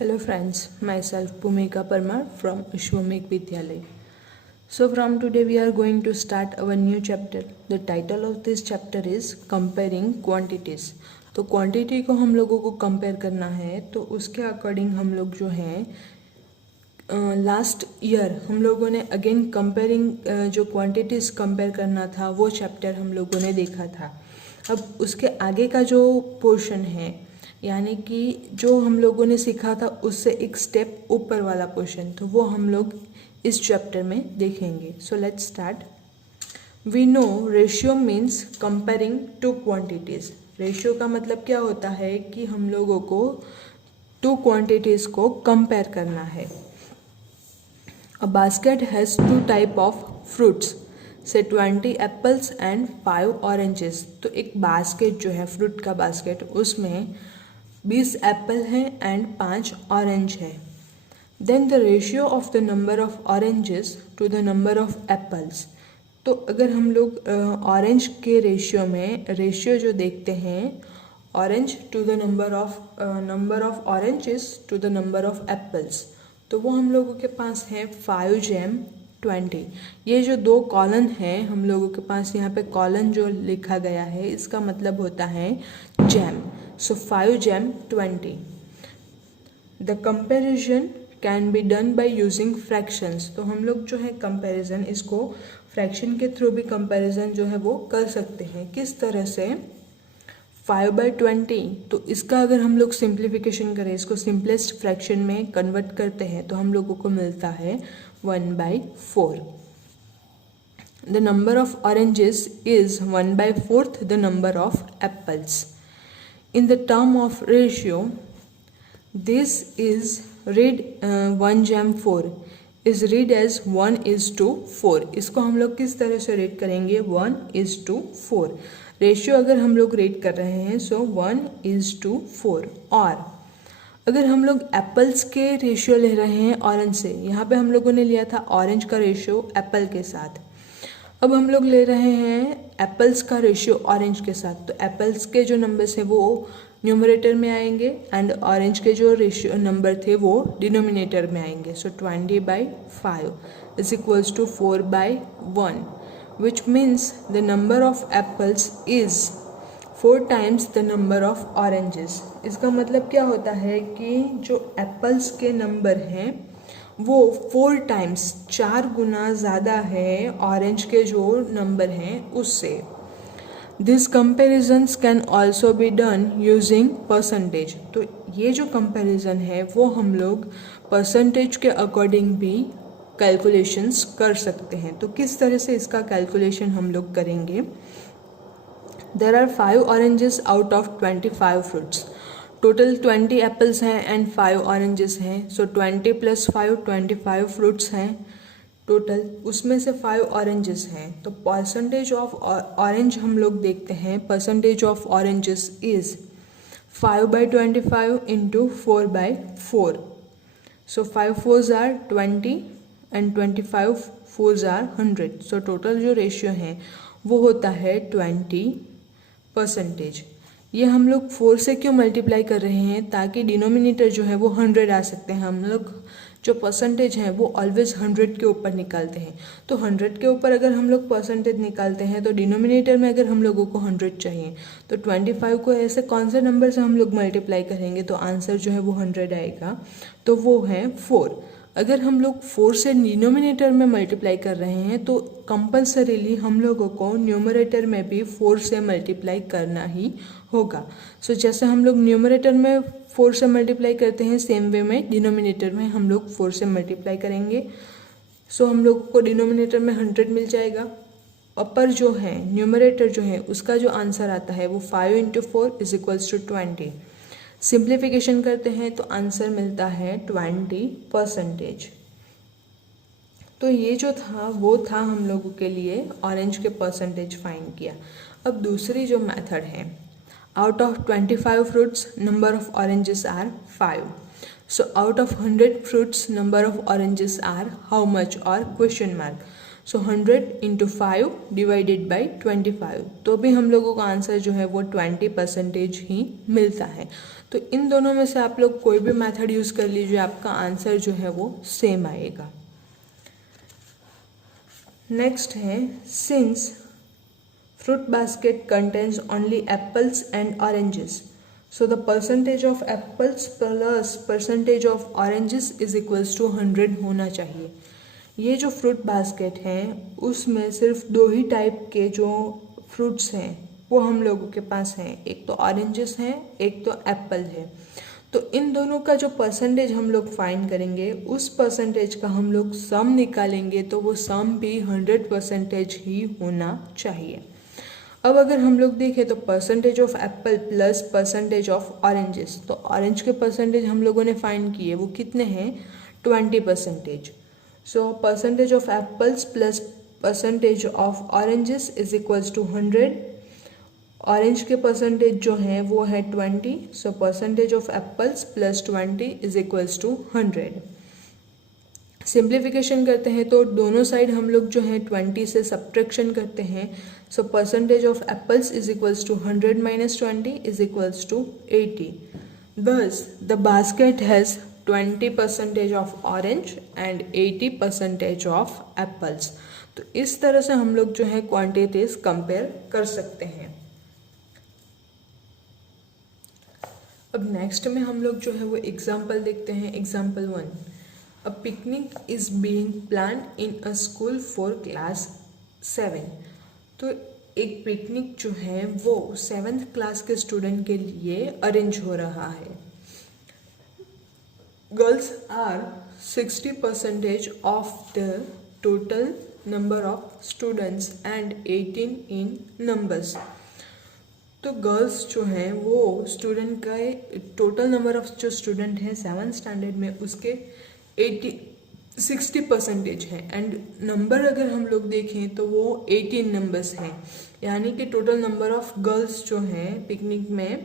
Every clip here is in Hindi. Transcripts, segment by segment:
Hello friends, myself Bhumika Parmar from Ashwamekh Vidyalay. So from today we are going to start our new chapter. The title of this chapter is Comparing Quantities. तो क्वांटिटी को हम लोगों को कंपेयर करना है, तो उसके अकॉर्डिंग हम लोग जो है लास्ट ईयर हम लोगों ने अगेन कंपेयरिंग जो क्वांटिटीज़ कंपेयर करना था वो चैप्टर हम लोगों ने देखा था। अब उसके आगे का जो पोर्शन है यानी कि जो हम लोगों ने सीखा था उससे एक स्टेप ऊपर वाला पोर्शन, तो वो हम लोग इस चैप्टर में देखेंगे। So let's start. We know ratio means comparing two quantities. Ratio का मतलब क्या होता है कि हम लोगों को टू क्वांटिटीज़ को कंपेयर करना है। A basket has two type of fruits से 20 एप्पल्स एंड 5 ऑरेंजेस। तो एक बास्केट जो है फ्रूट का बास्केट, उसमें 20 एप्पल हैं एंड 5 ऑरेंज है। Then the ratio of the number of oranges to the number of apples. तो अगर हम लोग ऑरेंज के रेशियो में रेशियो जो देखते हैं orange to the number of oranges to the number of apples, तो वो हम लोगों के पास है 5 जैम 20। ये जो दो कॉलन है हम लोगों के पास, यहाँ पे कॉलन जो लिखा गया है इसका मतलब होता है jam. So 5 jam 20। The comparison can be done by using fractions. तो हम लोग जो है कंपैरिजन, इसको फ्रैक्शन के थ्रू भी कंपैरिजन जो है वो कर सकते हैं। किस तरह से? 5/20, तो इसका अगर हम लोग सिंप्लीफिकेशन करें, इसको सिंपलेस्ट फ्रैक्शन में कन्वर्ट करते हैं तो हम लोगों को मिलता है 1/4। The number of oranges is 1/4 the number of apples. In the term of ratio, this is read 1 jam 4 is read as 1:4। इसको हम लोग किस तरह से रेट करेंगे? 1:4। रेशियो अगर हम लोग रेट कर रहे हैं सो 1:4। और अगर हम लोग एप्पल्स के रेशियो ले रहे हैं ऑरेंज से, यहाँ पे हम लोगों ने लिया था ऑरेंज का रेशियो एप्पल के साथ, अब हम लोग ले रहे हैं एप्पल्स का रेशियो ऑरेंज के साथ, तो एप्पल्स के जो नंबर्स हैं वो न्यूमरेटर में आएंगे एंड ऑरेंज के जो रेशियो नंबर थे वो डिनोमिनेटर में आएंगे। So 20/5 is equals to 4/1, which means the number of apples is 4 times the number of oranges. इसका मतलब क्या होता है कि जो एप्पल्स के नंबर हैं वो 4 टाइम्स 4 गुना ज़्यादा है ऑरेंज के जो नंबर हैं उससे। This comparisons can also be done using percentage. तो ये जो कंपेरिजन है वो हम लोग परसेंटेज के अकॉर्डिंग भी कैलकुलेशंस कर सकते हैं। तो किस तरह से इसका कैलकुलेशन हम लोग करेंगे? There are 5 oranges out of 25 fruits. Total 20 apples हैं एंड 5 ऑरेंजेस हैं। सो 20 + 5 25 फ्रूट्स हैं टोटल, उसमें से 5 ऑरेंजेस हैं। तो परसेंटेज ऑफ ऑरेंज हम लोग देखते हैं, percentage of oranges is 5/25 into 4/4। So 5 4s are 20 and 25 4s are 100। So total जो रेशियो है वो होता है 20%। ये हम लोग 4 से क्यों मल्टीप्लाई कर रहे हैं? ताकि डिनोमिनेटर जो है वो 100 आ सकते हैं। हम लोग जो परसेंटेज है वो ऑलवेज 100 के ऊपर निकालते हैं, तो 100 के ऊपर अगर हम लोग परसेंटेज निकालते हैं तो डिनोमिनेटर में अगर हम लोगों को 100 चाहिए तो 25 को ऐसे कौन से नंबर से हम लोग मल्टीप्लाई करेंगे तो आंसर जो है वो 100 आएगा, तो वो है 4। अगर हम लोग 4 से डिनोमिनेटर में मल्टीप्लाई कर रहे हैं तो कंपल्सरीली हम लोगों को न्यूमरेटर में भी 4 से मल्टीप्लाई करना ही होगा। सो जैसे हम लोग न्यूमरेटर में 4 से मल्टीप्लाई करते हैं सेम वे में डिनोमिनेटर में हम लोग 4 से मल्टीप्लाई करेंगे। सो हम लोग को डिनोमिनेटर में 100 मिल जाएगा। अपर जो है न्यूमरेटर जो है उसका जो आंसर आता है वो 5 × 4 = 20। सिंप्लीफिकेशन करते हैं तो आंसर मिलता है 20%। तो ये जो था वो था हम लोगों के लिए ऑरेंज के परसेंटेज फाइंड किया। अब दूसरी जो मेथड है, out of 25 fruits number of oranges are 5। So out of 100 fruits number of oranges are how much और question mark. So 100 × 5 divided by 25, तो भी हम लोगों का आंसर जो है वो 20% ही मिलता है। तो इन दोनों में से आप लोग कोई भी मेथड यूज़ कर लीजिए, आपका आंसर जो है वो सेम आएगा। नेक्स्ट है since fruit basket contains only apples and oranges, so the percentage of apples plus percentage of oranges is equals to 100 होना चाहिए। ये जो फ्रूट बास्केट है उसमें सिर्फ दो ही टाइप के जो फ्रूट्स हैं वो हम लोगों के पास हैं, एक तो ऑरेंजेस हैं, एक तो एप्पल है। तो इन दोनों का जो परसेंटेज हम लोग फाइंड करेंगे, उस परसेंटेज का हम लोग सम निकालेंगे, तो वो सम भी 100% ही होना चाहिए। अब अगर हम लोग देखें तो percentage of apple plus percentage of oranges, तो ऑरेंज के परसेंटेज हम लोगों ने फाइंड किए, वो कितने हैं 20%। So percentage of apples plus percentage of oranges is equals to 100। Orange के परसेंटेज जो हैं वो है 20, so percentage of apples plus 20 is equals to 100। Simplification करते हैं तो दोनों साइड हम लोग जो है 20 से सब्ट्रैक्शन करते हैं, so percentage of apples is equals to 100 minus 20 is equals to 80। Thus the basket has 20% of orange and 80% of apples. तो इस तरह से हम लोग जो है क्वांटिटीज कंपेयर कर सकते हैं। अब नेक्स्ट में हम लोग जो है वो एग्जाम्पल देखते हैं। Example 1, A picnic is being planned in a school for class 7। तो एक पिकनिक जो है वो 7th क्लास के स्टूडेंट के लिए अरेंज हो रहा है। Girls are 60% of the total number of students and 18 in numbers. तो गर्ल्स जो हैं वो स्टूडेंट का टोटल नंबर ऑफ जो स्टूडेंट हैं 7th स्टैंडर्ड में उसके 60% है, एंड नंबर अगर हम लोग देखें तो वो 18 नंबर्स हैं, यानी कि टोटल नंबर ऑफ गर्ल्स जो हैं पिकनिक में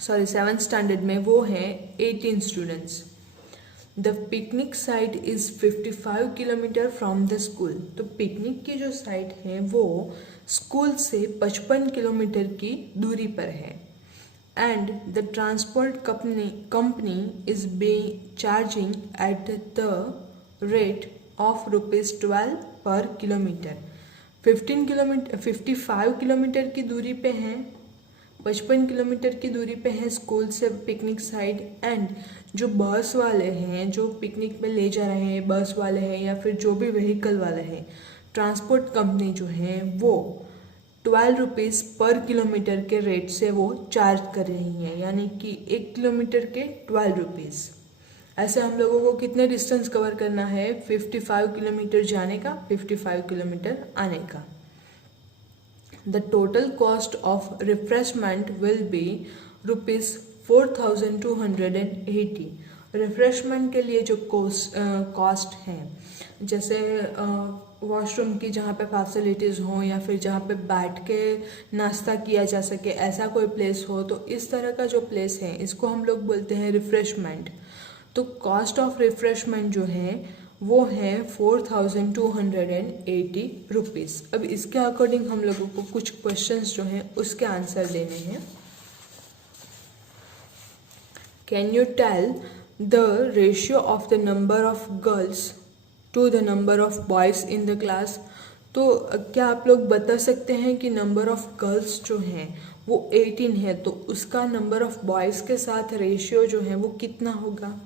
7th स्टैंडर्ड में वो हैं 18 students. The picnic site is 55 kilometre from the school. तो पिकनिक की जो साइट है वो स्कूल से 55 किलोमीटर की दूरी पर है। And the transport company is being charging at the rate of ₹12 per kilometer। 55 kilometre की दूरी पे हैं, 55 किलोमीटर की दूरी पे हैं स्कूल से पिकनिक साइड। एंड जो बस वाले हैं जो पिकनिक में ले जा रहे हैं, बस वाले हैं या फिर जो भी व्हीकल वाले हैं, ट्रांसपोर्ट कंपनी जो है वो 12 रुपीज़ पर किलोमीटर के रेट से वो चार्ज कर रही हैं, यानी कि 1 किलोमीटर के 12 रुपीज़। ऐसे हम लोगों को कितने डिस्टेंस कवर करना है, 55 किलोमीटर जाने का, 55 किलोमीटर आने का। The total cost of refreshment will be ₹4280। Refreshment के लिए जो कॉस्ट है, जैसे वॉशरूम की जहाँ पे फैसिलिटीज़ हों या फिर जहाँ पे बैठ के नाश्ता किया जा सके, ऐसा कोई प्लेस हो, तो इस तरह का जो प्लेस है इसको हम लोग बोलते हैं रिफ्रेशमेंट। तो कॉस्ट ऑफ रिफ्रेशमेंट जो है वो है 4280 रुपीज़। अब इसके अकॉर्डिंग हम लोगों को कुछ क्वेश्चंस जो हैं उसके आंसर देने हैं। Can you tell the ratio of the number of girls to the number of boys in the class. तो क्या आप लोग बता सकते हैं कि नंबर ऑफ गर्ल्स जो हैं वो 18 है, तो उसका नंबर ऑफ बॉयज़ के साथ रेशियो जो है वो कितना होगा।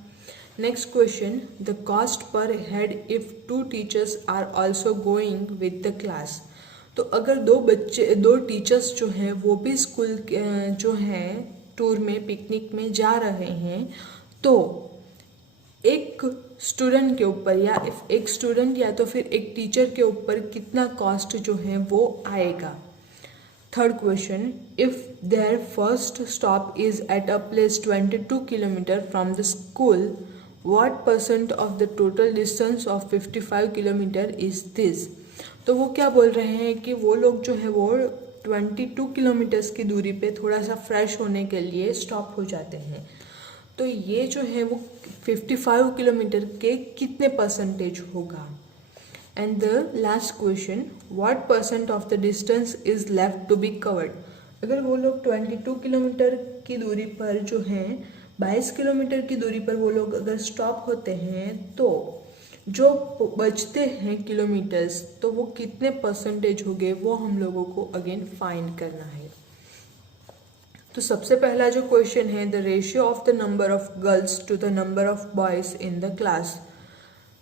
Next question, the cost per head if 2 teachers are also going with the class. तो अगर दो टीचर्स जो हैं वो भी स्कूल जो हैं टूर में, पिकनिक में जा रहे हैं, तो एक स्टूडेंट के ऊपर या एक स्टूडेंट या तो फिर एक टीचर के ऊपर कितना कॉस्ट जो है वो आएगा। Third question, if there first stop is at a place 22 kilometer from the school, what % of the total distance of 55 kilometer is this. तो वो क्या बोल रहे हैं कि वो लोग जो है वो 22 किलोमीटर्स की दूरी पे थोड़ा सा फ्रेश होने के लिए स्टॉप हो जाते हैं। तो ये जो है वो 55 किलोमीटर के कितने % होगा। And the last question, what % of the distance is left to be covered. अगर वो लोग 22 किलोमीटर की दूरी पर जो हैं 22 किलोमीटर की दूरी पर वो लोग अगर स्टॉप होते हैं तो जो बचते हैं किलोमीटर्स तो वो कितने परसेंटेज हो गए वो हम लोगों को अगेन फाइंड करना है। तो सबसे पहला जो क्वेश्चन है, the ratio of the number of girls to the number of boys in the class.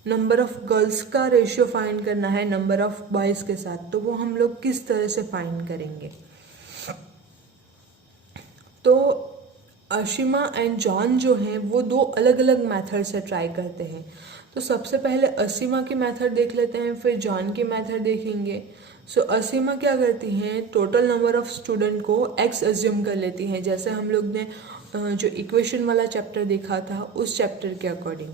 Number of girls का रेशियो फाइंड करना है नंबर ऑफ बॉयज़ के साथ, तो वो हम लोग किस तरह से फाइंड करेंगे। तो अशिमा एंड जॉन जो हैं वो दो अलग अलग मेथड से ट्राई करते हैं। तो सबसे पहले असीमा की मेथड देख लेते हैं, फिर जॉन की मेथड देखेंगे। सो असीमा क्या करती हैं, टोटल नंबर ऑफ स्टूडेंट को एक्स अज्यूम कर लेती हैं, जैसे हम लोग ने जो इक्वेशन वाला चैप्टर देखा था उस चैप्टर के अकॉर्डिंग।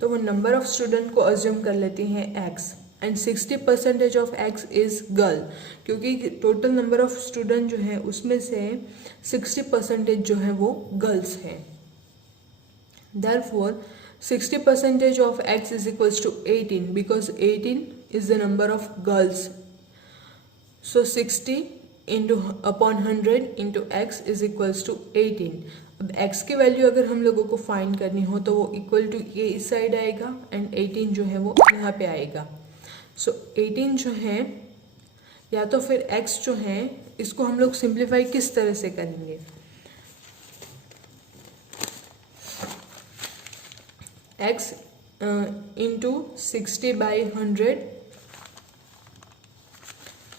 तो वो नंबर ऑफ स्टूडेंट को अज्यूम कर लेती हैं x and 60% of x is girl, क्योंकि टोटल नंबर ऑफ स्टूडेंट जो है उसमें से 60% जो है वो गर्ल्स हैं। Therefore 60% of x is equals to 18 because 18 is the number of girls. So 60 into upon 100 into x is equals to 18. अब x की वैल्यू अगर हम लोगों को फाइंड करनी हो तो वो इक्वल टू ये इस साइड आएगा एंड 18 जो है वो यहाँ पे आएगा। सो 18 जो है या तो फिर x जो है इसको हम लोग सिंप्लीफाई किस तरह से करेंगे। x into 60/100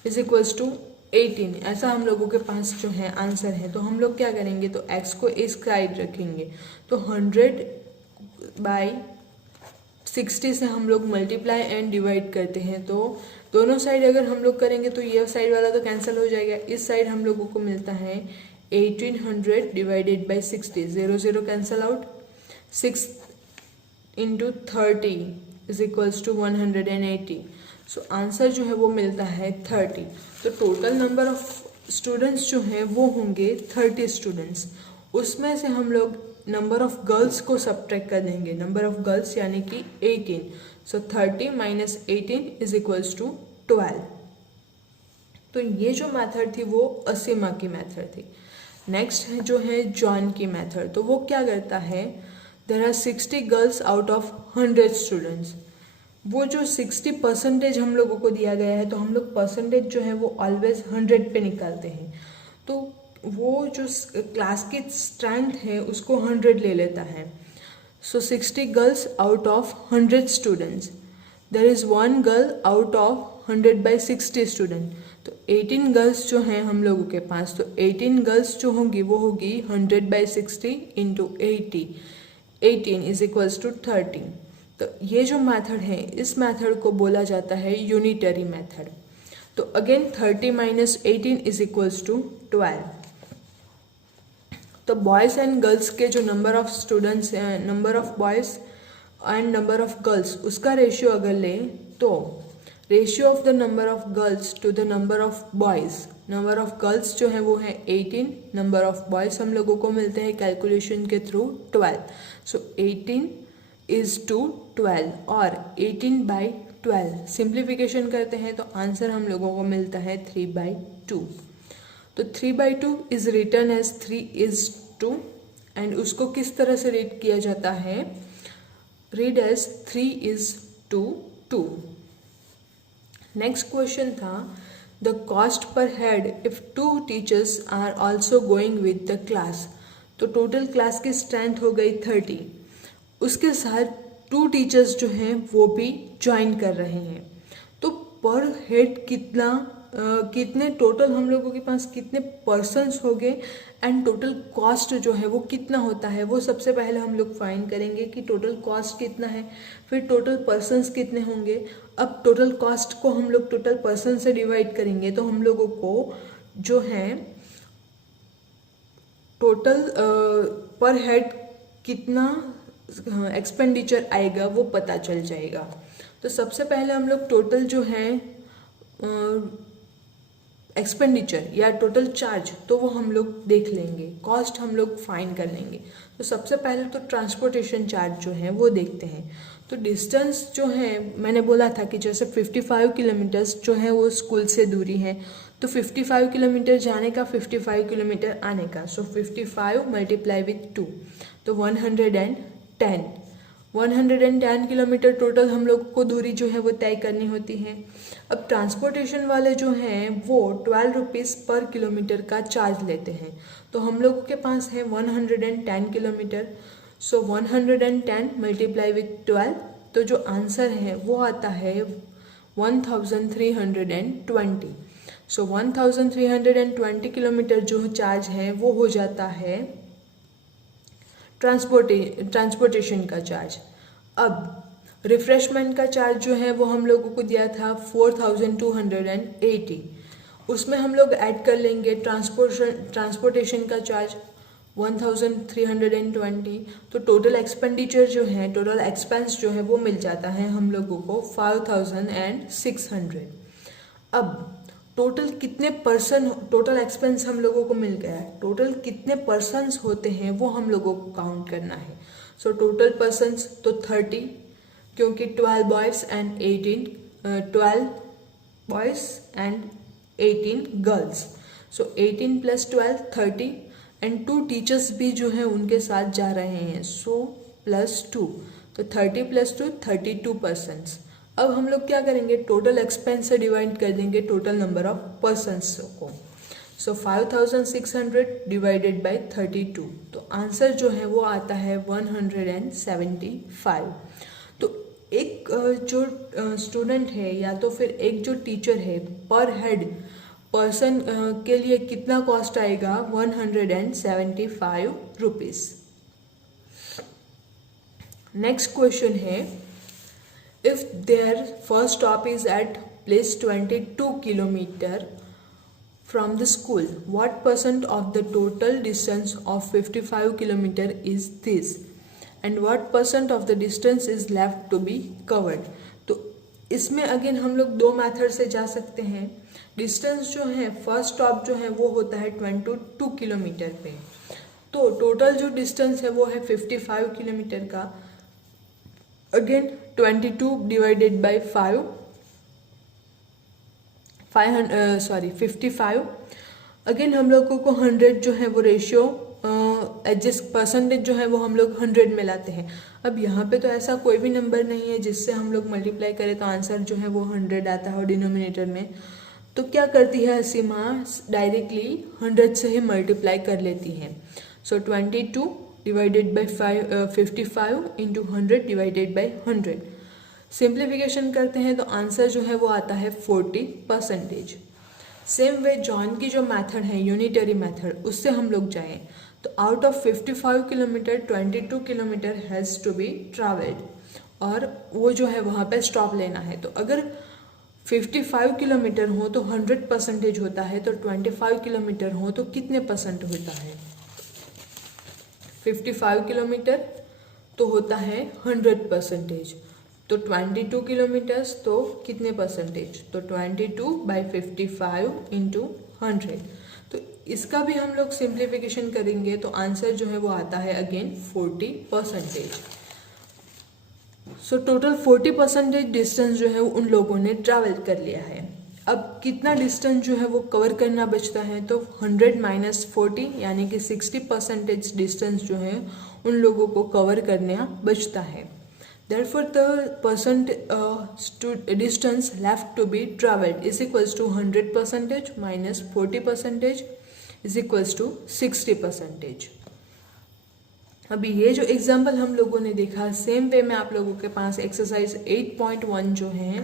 is equals to 18, ऐसा हम लोगों के पास जो है आंसर है। तो हम लोग क्या करेंगे, तो x को इस साइड रखेंगे, तो 100/60 से हम लोग मल्टीप्लाई एंड डिवाइड करते हैं। तो दोनों साइड अगर हम लोग करेंगे तो ये साइड वाला तो कैंसिल हो जाएगा, इस साइड हम लोगों को मिलता है 1800 divided by 60, 0 0 cancel out, 6 into 30 is equals to 180। So answer जो है वो मिलता है 30। तो टोटल नंबर ऑफ स्टूडेंट्स जो हैं वो होंगे 30 स्टूडेंट्स। उसमें से हम लोग नंबर ऑफ गर्ल्स को सब्ट्रैक्ट कर देंगे, नंबर ऑफ गर्ल्स यानी कि 18। सो 30 माइनस 18 इज इक्वल्स टू 12। तो ये जो मेथड थी वो असीमा की मेथड थी। नेक्स्ट है जो है जॉन की मेथड। तो वो क्या करता है, there are 60 girls out of 100 students. वो जो 60% हम लोगों को दिया गया है तो हम लोग परसेंटेज जो है वो ऑलवेज 100 पे निकालते हैं। तो वो जो क्लास की स्ट्रेंथ है उसको 100 ले लेता है। सो 60 girls out of 100 students, there is 1 girl out of 100/60 student. तो 18 गर्ल्स जो हैं हम लोगों के पास, तो 18 गर्ल्स जो होंगी वो होगी 100/60 इंटू 80, 18 इज इक्वल्स टू 30। तो ये जो मेथड है इस मेथड को बोला जाता है यूनिटरी मेथड। तो again 30 minus 18 is equals to 12। तो बॉयज़ एंड गर्ल्स के जो नंबर ऑफ स्टूडेंट्स हैं, number of boys and number of girls, उसका रेशियो अगर लें तो ratio of the number of girls to the number of boys, number of girls जो है वो है 18, नंबर ऑफ बॉयज़ हम लोगों को मिलते हैं कैलकुलेशन के थ्रू 12। सो 18 इज़ टू 12 और 18/12 सिंप्लीफिकेशन करते हैं तो आंसर हम लोगों को मिलता है 3/2। तो 3/2 इज़ रिटर्न एज 3:2 एंड उसको किस तरह से रीड किया जाता है, रीड एज 3:2। नेक्स्ट क्वेश्चन था the cost per head if 2 teachers are also going with the class. तो टोटल क्लास की स्ट्रेंथ हो गई 30, उसके साथ 2 टीचर्स जो हैं वो भी ज्वाइन कर रहे हैं। तो पर हेड कितने टोटल हम लोगों के पास कितने पर्सन्स हो गए एंड टोटल कॉस्ट जो है वो कितना होता है, वो सबसे पहले हम लोग फाइंड करेंगे कि टोटल कॉस्ट कितना है, फिर टोटल पर्सन्स कितने होंगे। अब टोटल कॉस्ट को हम लोग टोटल पर्सन से डिवाइड करेंगे तो हम लोगों को जो है टोटल पर हेड कितना एक्सपेंडिचर आएगा वो पता चल जाएगा। तो सबसे पहले हम लोग टोटल जो है एक्सपेंडिचर या टोटल चार्ज तो वो हम लोग देख लेंगे, कॉस्ट हम लोग फाइंड कर लेंगे। तो सबसे पहले तो ट्रांसपोर्टेशन चार्ज जो है वो देखते हैं। तो डिस्टेंस जो है मैंने बोला था कि जैसे 55 किलोमीटर्स जो है वो स्कूल से दूरी है, तो 55 किलोमीटर जाने का, 55 किलोमीटर आने का, सो 55 मल्टीप्लाई विथ 2 तो 110 किलोमीटर टोटल हम लोग को दूरी जो है वो तय करनी होती है। अब ट्रांसपोर्टेशन वाले जो हैं वो 12 रुपीज़ पर किलोमीटर का चार्ज लेते हैं। तो हम लोगों के पास है 110 किलोमीटर, सो 110 मल्टीप्लाई विथ 12 तो जो आंसर है वो आता है 1320। सो 1320 किलोमीटर जो चार्ज है वो हो जाता है ट्रांसपोर्टेशन का चार्ज। अब रिफ्रेशमेंट का चार्ज जो है वो हम लोगों को दिया था 4280, उसमें हम लोग ऐड कर लेंगे ट्रांसपोर्टेशन का चार्ज 1320, तो टोटल एक्सपेंडिचर जो है, टोटल एक्सपेंस जो है वो मिल जाता है हम लोगों को 5600। अब टोटल कितने पर्सन, टोटल एक्सपेंस हम लोगों को मिल गया है, टोटल कितने पर्सन्स होते हैं वो हम लोगों को काउंट करना है। सो टोटल पर्सन्स तो 30, क्योंकि 12 boys and 18 girls, so 18 + 12 30 and 2 teachers भी जो हैं उनके साथ जा रहे हैं, सो +2 तो 30 + 2 32 पर्सन्स। अब हम लोग क्या करेंगे, टोटल एक्सपेंस से डिवाइड कर देंगे टोटल नंबर ऑफ पर्सन्स को। सो 5600 डिवाइडेड बाय 32 तो आंसर जो है वो आता है 175। तो एक जो स्टूडेंट है या तो फिर एक जो टीचर है, पर हेड पर्सन के लिए कितना कॉस्ट आएगा, 175 रुपीज़। नेक्स्ट क्वेश्चन है, if their first stop is at place 22 kilometer from the school, what % of the total distance of 55 kilometer is this and what % of the distance is left to be covered? तो इसमें अगेन हम लोग दो मेथड से जा सकते हैं। डिस्टेंस जो है, फर्स्ट स्टॉप जो है वो होता है 22 किलोमीटर पे, तो टोटल जो डिस्टेंस है वो है 55 किलोमीटर का। Again 22 divided by 55। अगेन हम लोगों को 100 जो है वो रेशियो एडजस्ट, परसेंटेज जो है वो हम लोग 100 में लाते हैं। अब यहाँ पे तो ऐसा कोई भी नंबर नहीं है जिससे हम लोग मल्टीप्लाई करें तो आंसर जो है वो 100 आता है और डिनोमिनेटर में। तो क्या करती है सीमा, डायरेक्टली 100 से ही मल्टीप्लाई कर लेती है। सो 22 divided by 55 into 100 divided by 100। Simplification करते हैं तो आंसर जो है वो आता है 40%। सेम वे जॉन की जो मेथड है, यूनिटरी मेथड, उससे हम लोग जाएं तो out of 55 kilometer 22 kilometer has to be travelled, और वो जो है वहाँ पे स्टॉप लेना है। तो अगर 55 किलोमीटर हो तो 100% होता है, तो 25 किलोमीटर हो तो कितने % होता है? 55 किलोमीटर तो होता है 100%, तो 22 किलोमीटर्स तो कितने %? तो 22/55 इंटू 100। तो इसका भी हम लोग सिंप्लीफिकेशन करेंगे तो आंसर जो है वो आता है अगेन 40%। सो टोटल 40% डिस्टेंस जो है उन लोगों ने ट्रैवल कर लिया है। अब कितना डिस्टेंस जो है वो कवर करना बचता है, तो 100 - 40 यानी कि 60% डिस्टेंस जो है उन लोगों को कवर करना बचता है। Therefore, the distance left to be travelled is equals to 100% minus 40% is equals to 60%। अभी ये जो एग्जाम्पल हम लोगों ने देखा, सेम वे में आप लोगों के पास एक्सरसाइज 8.1 जो है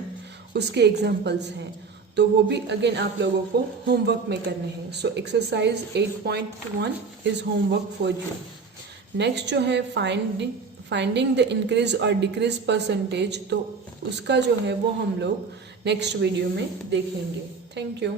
उसके एग्जाम्पल्स हैं, तो वो भी अगेन आप लोगों को होमवर्क में करने हैं। So exercise 8.1 is homework for you. Next जो है फाइंडिंग द इंक्रीज और डिक्रीज %, तो उसका जो है वो हम लोग नेक्स्ट वीडियो में देखेंगे। Thank you.